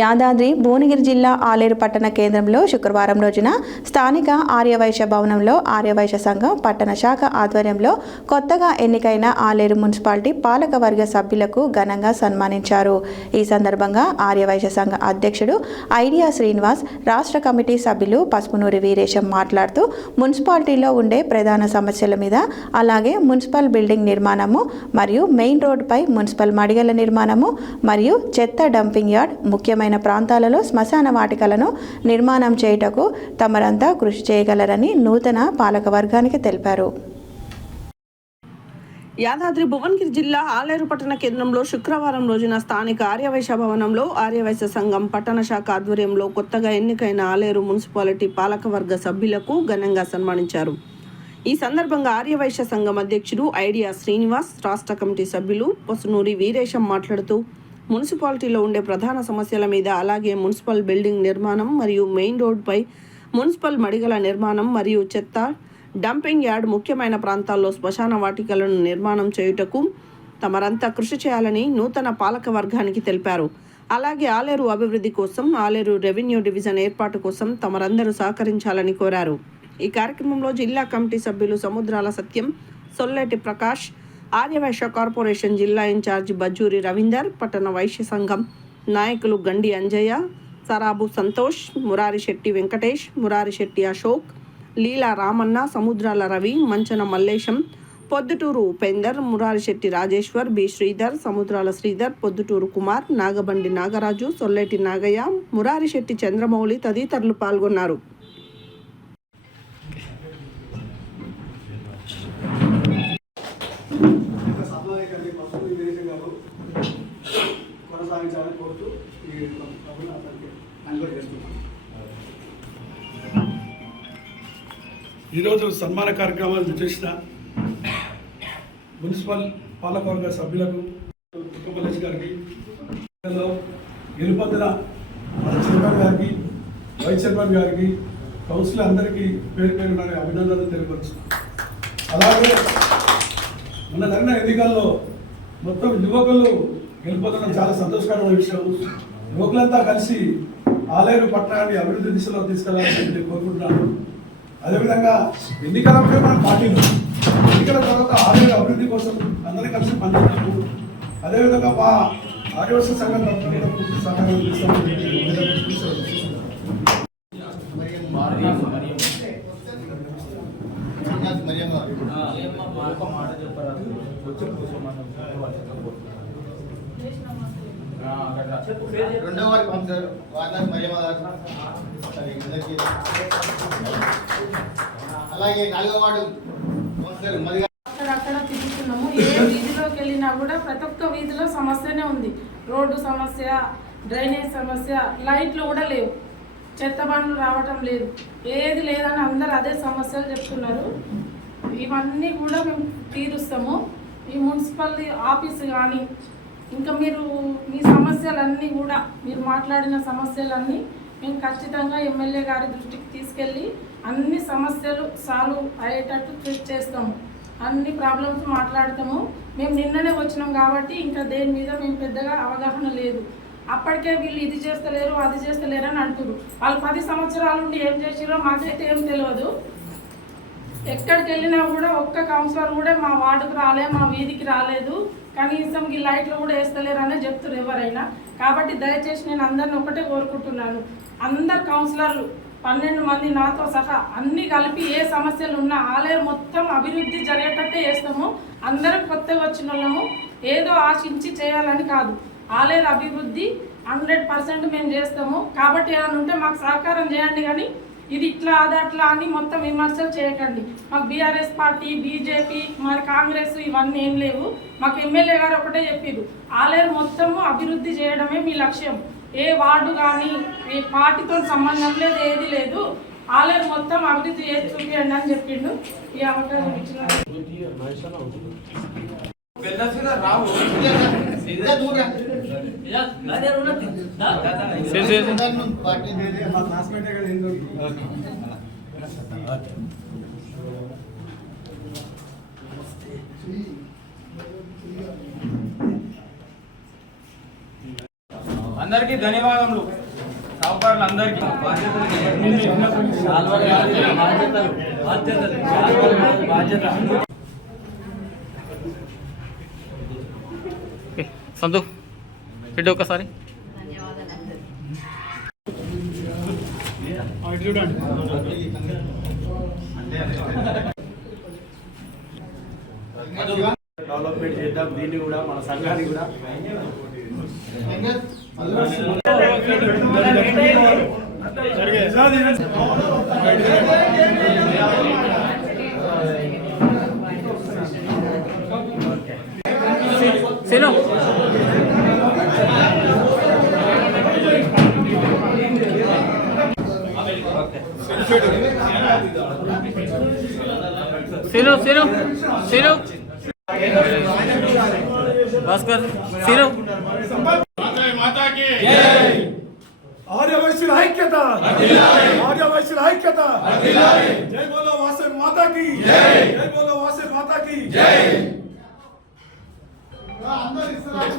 యాదాద్రి భువనగిరి జిల్లా ఆలేరు పట్టణ కేంద్రంలో శుక్రవారం రోజున స్థానిక ఆర్యవైశ్య భవనంలో ఆర్యవైశ్య సంఘం పట్టణ శాఖ ఆధ్వర్యంలో కొత్తగా ఎన్నికైన ఆలేరు మున్సిపాలిటీ పాలకవర్గ సభ్యులకు ఘనంగా సన్మానించారు. ఈ సందర్భంగా ఆర్యవైశ్య సంఘ అధ్యక్షుడు ఐడియా శ్రీనివాస్, రాష్ట్ర కమిటీ సభ్యులు పసుపునూరి వీరేశం మాట్లాడుతూ మున్సిపాలిటీలో ఉండే ప్రధాన సమస్యల మీద, అలాగే మున్సిపల్ బిల్డింగ్ నిర్మాణము మరియు మెయిన్ రోడ్డుపై మున్సిపల్ మడిగల నిర్మాణము మరియు చెత్త డంపింగ్ యార్డ్, ముఖ్యమైన ప్రాంతాలలో శ్మశాన వాటికలను నిర్మాణం చేయుటకు తమరంతా కృషి చేయగలరని నూతన పాలకవర్గానికి తెలిపారు. యాదాద్రి భువనగిరి జిల్లా ఆలేరు పట్టణ కేంద్రంలో శుక్రవారం రోజున స్థానిక ఆర్యవైశ్య భవనంలో ఆర్యవైశ్య సంఘం పట్టణ శాఖ ఆధ్వర్యంలో కొత్తగా ఎన్నికైన ఆలేరు మున్సిపాలిటీ పాలకవర్గ సభ్యులకు ఘనంగా సన్మానించారు. ఈ సందర్భంగా ఆర్యవైశ్య సంఘం అధ్యక్షుడు ఐడియా శ్రీనివాస్, రాష్ట్ర కమిటీ సభ్యులు పసునూరి వీరేశం మాట్లాడుతూ మున్సిపాలిటీలో ఉండే ప్రధాన సమస్యల మీద, అలాగే మున్సిపల్ బిల్డింగ్ నిర్మాణం మరియు మెయిన్ రోడ్డుపై మున్సిపల్ మడిగల నిర్మాణం మరియు చెత్త డంపింగ్ యార్డ్, ముఖ్యమైన ప్రాంతాల్లో శ్మశాన వాటికలను నిర్మాణం చేయుటకు తమరంతా కృషి చేయాలని నూతన పాలక వర్గానికి తెలిపారు. అలాగే ఆలేరు అభివృద్ధి కోసం, ఆలేరు రెవెన్యూ డివిజన్ ఏర్పాటు కోసం తమరందరూ సహకరించాలని కోరారు. ఈ కార్యక్రమంలో జిల్లా కమిటీ సభ్యులు సముద్రాల సత్యం, సొల్లెటి ప్రకాష్, ఆర్యవైశ్య కార్పొరేషన్ జిల్లా ఇన్ఛార్జ్ బజ్జూరి రవీందర్, పట్టణ వైశ్య సంఘం నాయకులు గండి అంజయ్య, సరాబు సంతోష్, మురారి శెట్టి వెంకటేష్, మురారి శెట్టి అశోక్, లీలా రామన్న, సముద్రాల రవి, మంచన మల్లేశం, పొద్దుటూరు ఉపేందర్, మురారి శెట్టి రాజేశ్వర్, బి శ్రీధర్, సముద్రాల శ్రీధర్, పొద్దుటూరు కుమార్, నాగబండి నాగరాజు, సొల్లెటి నాగయ్య, మురారి శెట్టి చంద్రమౌళి తదితరులు పాల్గొన్నారు. ఈరోజు సన్మాన కార్యక్రమాలు చేసిన మున్సిపల్ పాలకవర్గ సభ్యులకు, కుటుంబలేష్ గారికి, గెలుపొందిన మన చైర్మన్ గారికి, వైస్ చైర్మన్ గారికి, కౌన్సిలర్ అందరికీ పేరు పేరున అభినందనలు తెలియపరుస్తున్నాను. అలాగే మొన్న జరిగిన ఎన్నికల్లో మొత్తం యువకులు గెలుపొందడం చాలా సంతోషకరమైన విషయం. యువకులంతా కలిసి ఆలేరు పట్టణాన్ని అభివృద్ధి దిశలో తీసుకెళ్లాలని నేను కోరుకుంటున్నాను. అదేవిధంగా ఎన్నికలపై మన పార్టీలు ఎన్నికల తర్వాత ఆలేరు అభివృద్ధి కోసం అందరూ కలిసి పనిచేస్తాము. అదేవిధంగా మా ఆర్యవైశ్య సంఘం తరఫున పూర్తి సహకారం ఇస్తామని రెండో వారికి పంపుతారు. అలాగే నాలుగో వార్డు అక్కడ తిరుగుతున్నాము. ఏ వీధిలోకి వెళ్ళినా కూడా ప్రతి ఒక్క వీధిలో సమస్యనే ఉంది. రోడ్డు సమస్య, డ్రైనేజ్ సమస్య, లైట్లు కూడా లేవు, చెత్త బండ్లు రావటం లేదు, ఏది లేదని అందరూ అదే సమస్యలు చెప్తున్నారు. ఇవన్నీ కూడా మేము తీరుస్తాము. ఈ మున్సిపల్ ఆఫీస్ కానీ, ఇంకా మీరు మీ సమస్యలన్నీ కూడా, మీరు మాట్లాడిన సమస్యలన్నీ మేము ఖచ్చితంగా ఎమ్మెల్యే గారి దృష్టికి తీసుకెళ్ళి అన్ని సమస్యలు సాల్వ్ అయ్యేటట్టు చేస్తాము. అన్ని ప్రాబ్లమ్స్ మాట్లాడతాము. మేము నిన్ననే వచ్చినాం కాబట్టి ఇంకా దేని మీద మేము పెద్దగా అవగాహన లేదు. అప్పటికే వీళ్ళు ఇది చేస్తలేరు, అది చేస్తలేరు అని అంటున్నారు. వాళ్ళు 10 సంవత్సరాల నుండి ఏం చేసిరో మాకైతే ఏం తెలియదు. ఎక్కడికి వెళ్ళినా కూడా ఒక్క కౌన్సిలర్ కూడా మా వార్డుకు రాలే, మా వీధికి రాలేదు, కనీసం ఈ లైట్లు కూడా వేస్తలేరు అనే చెప్తున్నారు ఎవరైనా. కాబట్టి దయచేసి నేను అందరిని ఒకటే కోరుకుంటున్నాను, అందరు కౌన్సిలర్లు 12 మంది నాతో సహా అన్నీ కలిపి ఏ సమస్యలు ఉన్నా ఆలేరు మొత్తం అభివృద్ధి జరిగేటట్టే చేస్తాము. అందరం కొత్తగా వచ్చిన వాళ్ళము ఏదో ఆశించి చేయాలని కాదు, ఆలేరు అభివృద్ధి 100% మేము చేస్తాము. కాబట్టి ఏమైనా ఉంటే మాకు సహకారం చేయండి, కానీ ఇది ఇట్లా అది అట్లా అని మొత్తం విమర్శలు చేయకండి. మాకు బీఆర్ఎస్ పార్టీ, బీజేపీ, మరి కాంగ్రెస్ ఇవన్నీ ఏం లేవు. మాకు ఎమ్మెల్యే గారు ఒకటే చెప్పారు, ఆలేరు మొత్తము అభివృద్ధి చేయడమే మీ లక్ష్యం, ఏ వార్డు కానీ ఏ పార్టీతో సంబంధం లేదు, ఏది లేదు, ఆలేరు మొత్తం అభివృద్ధి చేసి చూపించండి అని చెప్పిండు. ఈ అవకాశం ఇచ్చిన అన్న అందరికీ ధన్యవాదములు. సావుకారులు అందరికీ సంతు ఇటు ఒకసారి డెవలప్మెంట్ చేద్దాం. దీన్ని కూడా మన సంఘాన్ని కూడా సీను సీను సీను సీను భాస్కర్ సీను ఆర్యవైశ్యుల ఐక్యత, ఆర్యవైశ్యుల ఐక్యత. జై బోలో వాసవి మాతాకి, జై బోలో వాసవి మాతాకి. అందరూ ఇస్తారు.